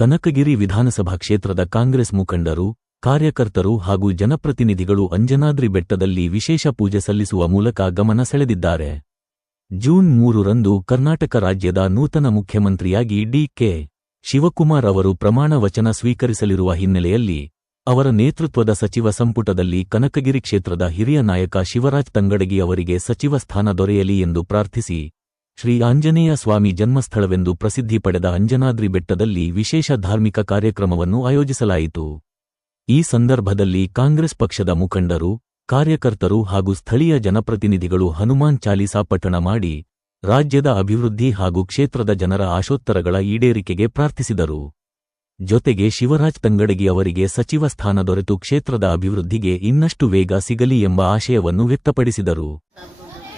ಕನಕಗಿರಿ ವಿಧಾನಸಭಾ ಕ್ಷೇತ್ರದ ಕಾಂಗ್ರೆಸ್ ಮುಖಂಡರು, ಕಾರ್ಯಕರ್ತರು ಹಾಗೂ ಜನಪ್ರತಿನಿಧಿಗಳು ಅಂಜನಾದ್ರಿ ಬೆಟ್ಟದಲ್ಲಿ ವಿಶೇಷ ಪೂಜೆ ಸಲ್ಲಿಸುವ ಮೂಲಕ ಗಮನ ಸೆಳೆದಿದ್ದಾರೆ. ಜೂನ್ 3ರಂದು ಕರ್ನಾಟಕ ರಾಜ್ಯದ ನೂತನ ಮುಖ್ಯಮಂತ್ರಿಯಾಗಿ ಡಿ.ಕೆ. ಶಿವಕುಮಾರ್ ಅವರು ಪ್ರಮಾಣ ವಚನ ಸ್ವೀಕರಿಸಲಿರುವ ಹಿನ್ನೆಲೆಯಲ್ಲಿ ಅವರ ನೇತೃತ್ವದ ಸಚಿವ ಸಂಪುಟದಲ್ಲಿ ಕನಕಗಿರಿ ಕ್ಷೇತ್ರದ ಹಿರಿಯ ನಾಯಕ ಶಿವರಾಜ್ ತಂಗಡಗಿ ಅವರಿಗೆ ಸಚಿವ ಸ್ಥಾನ ದೊರೆಯಲಿ ಎಂದು ಪ್ರಾರ್ಥಿಸಿ ಶ್ರೀ ಆಂಜನೇಯ ಸ್ವಾಮಿ ಜನ್ಮಸ್ಥಳವೆಂದು ಪ್ರಸಿದ್ಧಿ ಪಡೆದ ಅಂಜನಾದ್ರಿ ಬೆಟ್ಟದಲ್ಲಿ ವಿಶೇಷ ಧಾರ್ಮಿಕ ಕಾರ್ಯಕ್ರಮವನ್ನು ಆಯೋಜಿಸಲಾಯಿತು. ಈ ಸಂದರ್ಭದಲ್ಲಿ ಕಾಂಗ್ರೆಸ್ ಪಕ್ಷದ ಮುಖಂಡರು, ಕಾರ್ಯಕರ್ತರು ಹಾಗೂ ಸ್ಥಳೀಯ ಜನಪ್ರತಿನಿಧಿಗಳು ಹನುಮಾನ್ ಚಾಲೀಸಾ ಪಠಣ ಮಾಡಿ ರಾಜ್ಯದ ಅಭಿವೃದ್ಧಿ ಹಾಗೂ ಕ್ಷೇತ್ರದ ಜನರ ಆಶೋತ್ತರಗಳ ಈಡೇರಿಕೆಗೆ ಪ್ರಾರ್ಥಿಸಿದರು. ಜೊತೆಗೆ ಶಿವರಾಜ್ ತಂಗಡಗಿ ಅವರಿಗೆ ಸಚಿವ ಸ್ಥಾನ ದೊರೆತು ಕ್ಷೇತ್ರದ ಅಭಿವೃದ್ಧಿಗೆ ಇನ್ನಷ್ಟು ವೇಗ ಸಿಗಲಿ ಎಂಬ ಆಶಯವನ್ನು ವ್ಯಕ್ತಪಡಿಸಿದರು.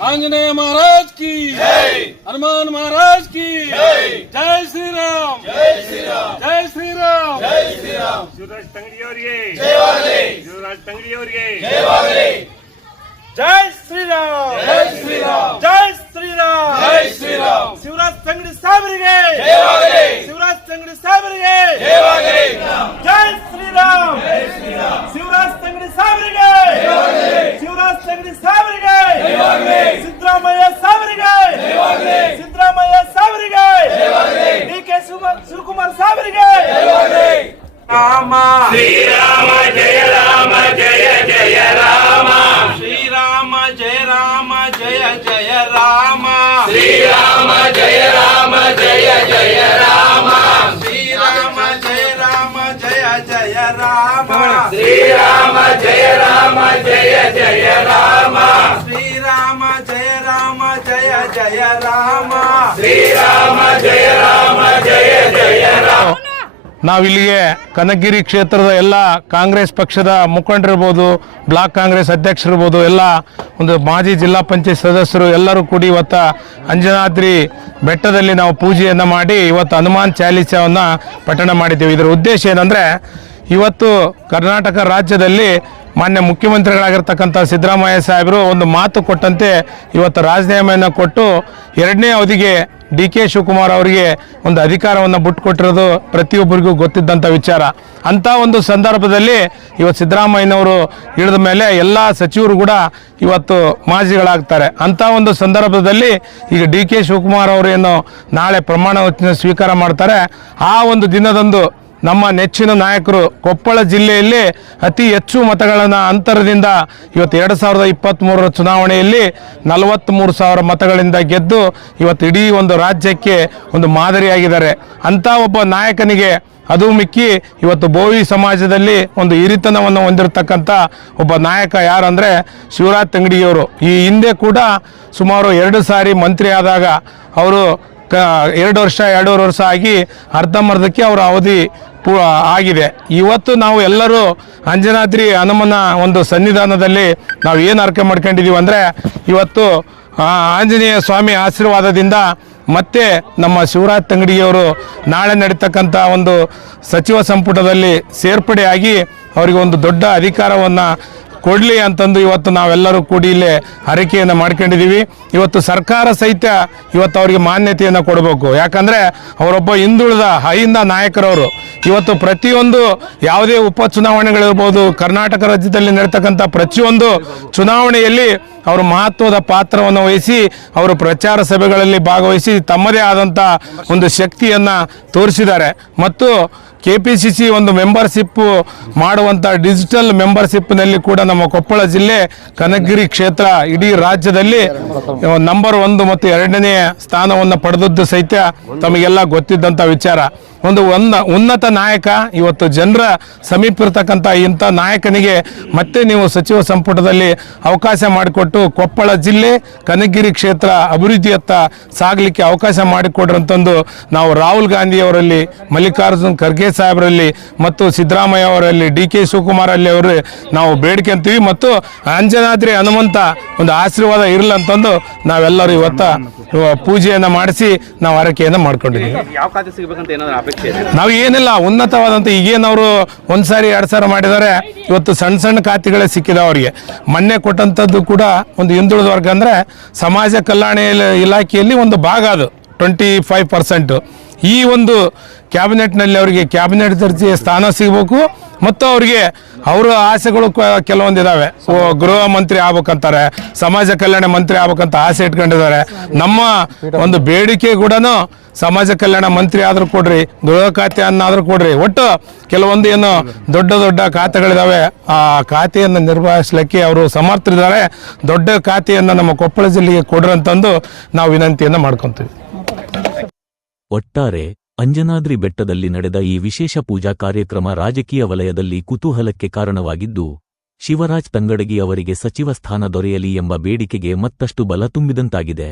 आंजनेय महाराज की जय, हनुमान महाराज की जय, जय श्री राम, जय श्री राम, जय श्री राम, जय श्री राम. शिवराज तंगड़ी ಅವರಿಗೆ ಜಯವಾಗಲಿ, ಶಿವರಾಜ್ ತಂಗಡಿ ಅವರಿಗೆ ಜಯವಾಗಲಿ. जय श्री राम, जय श्री राम, जय श्री राम, जय श्री राम. ಶಿವರಾಜ್ ತಂಗಡಿ ಸಾಹೇಬರಿಗೆ ಜಯವಾಗಲಿ, ಶಿವರಾಜ್ ತಂಗಡಿ ಸಾಹೇಬರಿಗೆ ಜಯವಾಗಲಿ. जय श्री राम, जय श्री राम. ಶಿವರಾಜ್ ತಂಗಡಿ ಸಾಹೇಬರಿಗೆ ಜಯವಾಗಲಿ, ಶಿವರಾಜ್ ತಂಗಡಿ ಸಾಹೇಬರಿಗೆ ಜಯವಾಗಲಿ. ಸಿದ್ದರಾಮಯ್ಯ ಸಾಹೇಬರಿಗೆ ಜಯವಾಗಲಿ, ಸಿದ್ದರಾಮಯ್ಯ ಸಾಹೇಬರಿಗೆ ಜಯವಾಗಲಿ. ಡಿ.ಕೆ. ಶಿವಕುಮಾರ್ ಸಾಹೇಬರಿಗೆ ಜಯವಾಗಲಿ. ರಾಮ ಶ್ರೀರಾಮ ಜಯ ರಾಮ ಜಯ ಜಯ ರಾಮ, ಶ್ರೀರಾಮ ಜಯ ರಾಮ ಜಯ ಜಯ ರಾಮ, ಶ್ರೀರಾಮ ಜಯ ರಾಮ ಜಯ ಜಯ ರಾಮ, ಶ್ರೀರಾಮ ಜಯ ರಾಮ ಜಯ ಜಯ ರಾಮ, ಶ್ರೀರಾಮ ಜಯ ರಾಮ ಜಯ ಜಯ ರಾಮ, ಶ್ರೀರಾಮ ಜಯ ರಾಮ ಜಯ ಜಯ ರಾಮ, ಶ್ರೀರಾಮ ಜಯ ರಾಮ ಜಯ ಜಯ ರಾಮ. ನಾವಿಲ್ಲಿಗೆ ಕನಕಗಿರಿ ಕ್ಷೇತ್ರದ ಎಲ್ಲ ಕಾಂಗ್ರೆಸ್ ಪಕ್ಷದ ಮುಖಂಡರಿರ್ಬೋದು, ಬ್ಲಾಕ್ ಕಾಂಗ್ರೆಸ್ ಅಧ್ಯಕ್ಷರಿರ್ಬೋದು, ಎಲ್ಲ ಒಂದು ಮಾಜಿ ಜಿಲ್ಲಾ ಪಂಚಾಯತ್ ಸದಸ್ಯರು ಎಲ್ಲರೂ ಕೂಡಿ ಇವತ್ತು ಅಂಜನಾದ್ರಿ ಬೆಟ್ಟದಲ್ಲಿ ನಾವು ಪೂಜೆಯನ್ನು ಮಾಡಿ ಇವತ್ತು ಹನುಮಾನ್ ಚಾಲೀಸವನ್ನು ಪಠಣ ಮಾಡಿದ್ದೇವೆ. ಇದರ ಉದ್ದೇಶ ಏನಂದರೆ, ಇವತ್ತು ಕರ್ನಾಟಕ ರಾಜ್ಯದಲ್ಲಿ ಮಾನ್ಯ ಮುಖ್ಯಮಂತ್ರಿಗಳಾಗಿರ್ತಕ್ಕಂಥ ಸಿದ್ದರಾಮಯ್ಯ ಸಾಹೇಬರು ಒಂದು ಮಾತು ಕೊಟ್ಟಂತೆ ಇವತ್ತು ರಾಜೀನಾಮೆಯನ್ನು ಕೊಟ್ಟು 2ನೇ ಅವಧಿಗೆ ಡಿ.ಕೆ. ಶಿವಕುಮಾರ್ ಅವರಿಗೆ ಒಂದು ಅಧಿಕಾರವನ್ನು ಬಿಟ್ಟುಕೊಟ್ಟಿರೋದು ಪ್ರತಿಯೊಬ್ಬರಿಗೂ ಗೊತ್ತಿದ್ದಂಥ ವಿಚಾರ. ಅಂಥ ಒಂದು ಸಂದರ್ಭದಲ್ಲಿ ಇವತ್ತು ಸಿದ್ದರಾಮಯ್ಯನವರು ಇಳಿದ ಮೇಲೆ ಎಲ್ಲ ಸಚಿವರು ಕೂಡ ಇವತ್ತು ಮಾಜಿಗಳಾಗ್ತಾರೆ. ಅಂಥ ಒಂದು ಸಂದರ್ಭದಲ್ಲಿ ಈಗ ಡಿ.ಕೆ. ಶಿವಕುಮಾರ್ ಅವರೇನು ನಾಳೆ ಪ್ರಮಾಣ ವಚನ ಸ್ವೀಕಾರ ಮಾಡ್ತಾರೆ. ಆ ಒಂದು ದಿನದಂದು ನಮ್ಮ ನೆಚ್ಚಿನ ನಾಯಕರು ಕೊಪ್ಪಳ ಜಿಲ್ಲೆಯಲ್ಲಿ ಅತಿ ಹೆಚ್ಚು ಮತಗಳನ್ನು ಅಂತರದಿಂದ ಇವತ್ತು 2023ರ ಚುನಾವಣೆಯಲ್ಲಿ 43,000 ಮತಗಳಿಂದ ಗೆದ್ದು ಇವತ್ತು ಇಡೀ ಒಂದು ರಾಜ್ಯಕ್ಕೆ ಒಂದು ಮಾದರಿಯಾಗಿದ್ದಾರೆ. ಅಂಥ ಒಬ್ಬ ನಾಯಕನಿಗೆ ಅದು ಮಿಕ್ಕಿ ಇವತ್ತು ಬೋವಿ ಸಮಾಜದಲ್ಲಿ ಒಂದು ಹಿರಿತನವನ್ನು ಹೊಂದಿರತಕ್ಕಂಥ ಒಬ್ಬ ನಾಯಕ ಯಾರಂದರೆ ಶಿವರಾಜ್ ತಂಗಡಿಯವರು. ಈ ಹಿಂದೆ ಕೂಡ ಸುಮಾರು 2 ಸಾರಿ ಮಂತ್ರಿ ಆದಾಗ ಅವರು 2 ವರ್ಷ ಆಗಿ ಅರ್ಧಂಬರ್ಧಕ್ಕೆ ಅವರ ಅವಧಿ ಆಗಿದೆ. ಇವತ್ತು ನಾವು ಎಲ್ಲರೂ ಅಂಜನಾದ್ರಿ ಹನುಮನ ಒಂದು ಸನ್ನಿಧಾನದಲ್ಲಿ ನಾವು ಏನು ಅರ್ಕೆ ಮಾಡ್ಕೊಂಡಿದ್ದೀವಿ ಅಂದರೆ, ಇವತ್ತು ಆಂಜನೇಯ ಸ್ವಾಮಿ ಆಶೀರ್ವಾದದಿಂದ ಮತ್ತೆ ನಮ್ಮ ಶಿವರಾಜ್ ತಂಗಡಿಯವರು ನಾಳೆ ನಡೀತಕ್ಕಂಥ ಒಂದು ಸಚಿವ ಸಂಪುಟದಲ್ಲಿ ಸೇರ್ಪಡೆಯಾಗಿ ಅವರಿಗೆ ಒಂದು ದೊಡ್ಡ ಅಧಿಕಾರವನ್ನು ಕೊಡಲಿ ಅಂತಂದು ಇವತ್ತು ನಾವೆಲ್ಲರೂ ಕೂಡಿ ಇಲ್ಲೇ ಹರಕೆಯನ್ನು ಮಾಡ್ಕೊಂಡಿದ್ದೀವಿ. ಇವತ್ತು ಸರ್ಕಾರ ಸಹಿತ ಇವತ್ತು ಅವರಿಗೆ ಮಾನ್ಯತೆಯನ್ನು ಕೊಡಬೇಕು. ಯಾಕಂದರೆ ಅವರೊಬ್ಬ ಹಿಂದುಳಿದ ಅಹಿಂದ ನಾಯಕರವರು. ಇವತ್ತು ಪ್ರತಿಯೊಂದು ಯಾವುದೇ ಉಪಚುನಾವಣೆಗಳಿರ್ಬೋದು, ಕರ್ನಾಟಕ ರಾಜ್ಯದಲ್ಲಿ ನಡೀತಕ್ಕಂಥ ಪ್ರತಿಯೊಂದು ಚುನಾವಣೆಯಲ್ಲಿ ಅವರು ಮಹತ್ವದ ಪಾತ್ರವನ್ನು ವಹಿಸಿ ಅವರು ಪ್ರಚಾರ ಸಭೆಗಳಲ್ಲಿ ಭಾಗವಹಿಸಿ ತಮ್ಮದೇ ಆದಂಥ ಒಂದು ಶಕ್ತಿಯನ್ನು ತೋರಿಸಿದ್ದಾರೆ. ಮತ್ತು KPCC ಒಂದು ಮೆಂಬರ್ಶಿಪ್ಪು ಮಾಡುವಂಥ ಡಿಜಿಟಲ್ ಮೆಂಬರ್ಶಿಪ್ನಲ್ಲಿ ಕೂಡ ನಮ್ಮ ಕೊಪ್ಪಳ ಜಿಲ್ಲೆ ಕನಕಗಿರಿ ಕ್ಷೇತ್ರ ಇಡೀ ರಾಜ್ಯದಲ್ಲಿ ನಂಬರ್ 1 ಮತ್ತು 2ನೇ ಸ್ಥಾನವನ್ನು ಪಡೆದದ್ದು ಸಹಿತ ತಮಗೆಲ್ಲ ಗೊತ್ತಿದ್ದಂಥ ವಿಚಾರ. ಒಂದು ಉನ್ನತ ನಾಯಕ ಇವತ್ತು ಜನರ ಸಮೀಪ ಇರತಕ್ಕಂಥ ಇಂಥ ನಾಯಕನಿಗೆ ಮತ್ತೆ ನೀವು ಸಚಿವ ಸಂಪುಟದಲ್ಲಿ ಅವಕಾಶ ಮಾಡಿಕೊಟ್ಟು ಕೊಪ್ಪಳ ಜಿಲ್ಲೆ ಕನಕಗಿರಿ ಕ್ಷೇತ್ರ ಅಭಿವೃದ್ಧಿಯತ್ತ ಸಾಗಲಿಕ್ಕೆ ಅವಕಾಶ ಮಾಡಿಕೊಡ್ರಂತಂದು ನಾವು ರಾಹುಲ್ ಗಾಂಧಿ ಅವರಲ್ಲಿ, ಮಲ್ಲಿಕಾರ್ಜುನ್ ಖರ್ಗೆ ಸಾಹೇಬರಲ್ಲಿ ಮತ್ತು ಸಿದ್ದರಾಮಯ್ಯ ಅವರಲ್ಲಿ, ಡಿ.ಕೆ. ಶಿವಕುಮಾರ್ ಅಲ್ಲಿ ಅವರು ನಾವು ಬೇಡಿಕೆ ಅಂತೀವಿ. ಮತ್ತು ಅಂಜನಾದ್ರಿ ಹನುಮಂತ ಒಂದು ಆಶೀರ್ವಾದ ಇರಲಂತಂದು ನಾವೆಲ್ಲರೂ ಇವತ್ತು ಪೂಜೆಯನ್ನು ಮಾಡಿಸಿ ನಾವು ಹರಕೆಯನ್ನು ಮಾಡ್ಕೊಂಡಿದ್ದೀವಿ. ನಾವು ಏನಿಲ್ಲ, ಉನ್ನತವಾದಂಥ ಈಗೇನವರು 1 ಸಾರಿ 2 ಸಾರಿ ಮಾಡಿದ್ದಾರೆ. ಇವತ್ತು ಸಣ್ಣ ಸಣ್ಣ ಖಾತೆಗಳೇ ಸಿಕ್ಕಿದೆ ಅವರಿಗೆ. ಮೊನ್ನೆ ಕೊಟ್ಟಂಥದ್ದು ಕೂಡ ಒಂದು ಹಿಂದುಳಿದ ವರ್ಗ ಅಂದರೆ ಸಮಾಜ ಕಲ್ಯಾಣ ಇಲಾಖೆಯಲ್ಲಿ ಒಂದು ಭಾಗ ಅದು 25%. ಈ ಒಂದು ಕ್ಯಾಬಿನೆಟ್ನಲ್ಲಿ ಅವರಿಗೆ ಕ್ಯಾಬಿನೆಟ್ ದರ್ಜೆಯ ಸ್ಥಾನ ಸಿಗಬೇಕು ಮತ್ತು ಅವರಿಗೆ ಅವರ ಆಸೆಗಳು ಕೆಲವೊಂದಿದ್ದಾವೆ. ಗೃಹ ಮಂತ್ರಿ ಆಗ್ಬೇಕಂತಾರೆ, ಸಮಾಜ ಕಲ್ಯಾಣ ಮಂತ್ರಿ ಆಗ್ಬೇಕಂತ ಆಸೆ ಇಟ್ಕೊಂಡಿದ್ದಾರೆ. ನಮ್ಮ ಒಂದು ಬೇಡಿಕೆ ಕೂಡ ಸಮಾಜ ಕಲ್ಯಾಣ ಮಂತ್ರಿ ಆದರೂ ಕೊಡ್ರಿ, ಗೃಹ ಖಾತೆ ಅನ್ನಾದರೂ ಕೊಡ್ರಿ, ಒಟ್ಟು ಕೆಲವೊಂದು ಏನು ದೊಡ್ಡ ದೊಡ್ಡ ಖಾತೆಗಳಿದಾವೆ, ಆ ಖಾತೆಯನ್ನು ನಿರ್ವಹಿಸಲಿಕ್ಕೆ ಅವರು ಸಮರ್ಥರಿದ್ದಾರೆ. ದೊಡ್ಡ ಖಾತೆಯನ್ನು ನಮ್ಮ ಕೊಪ್ಪಳ ಜಿಲ್ಲೆಗೆ ಕೊಡ್ರಿ ಅಂತಂದು ನಾವು ವಿನಂತಿಯನ್ನು ಮಾಡ್ಕೊಂತೀವಿ. ಒಟ್ಟಾರೆ ಅಂಜನಾದ್ರಿ ಬೆಟ್ಟದಲ್ಲಿ ನಡೆದ ಈ ವಿಶೇಷ ಪೂಜಾ ಕಾರ್ಯಕ್ರಮ ರಾಜಕೀಯ ವಲಯದಲ್ಲಿ ಕುತೂಹಲಕ್ಕೆ ಕಾರಣವಾಗಿದ್ದು, ಶಿವರಾಜ್ ತಂಗಡಗಿ ಅವರಿಗೆ ಸಚಿವ ಸ್ಥಾನ ದೊರೆಯಲಿ ಎಂಬ ಬೇಡಿಕೆಗೆ ಮತ್ತಷ್ಟು ಬಲ ತುಂಬಿದಂತಾಗಿದೆ.